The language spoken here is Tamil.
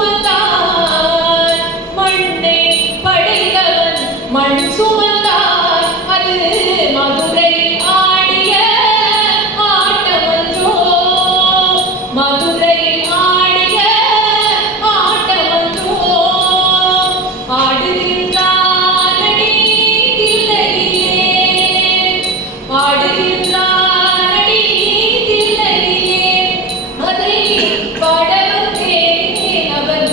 சுமந்தார் மண்ணை படைத்தவன் மண் சுமந்தார் அது மதுரையில் ஆடிய ஆட்டமன்றோ மதுரையில் ஆடிய ஆட்டமன்றோ ஆடுகின்றானடி தில்லையிலே ஆடுகின்றானடி தில்லையிலே அதை பாட வந்தேன் அவன்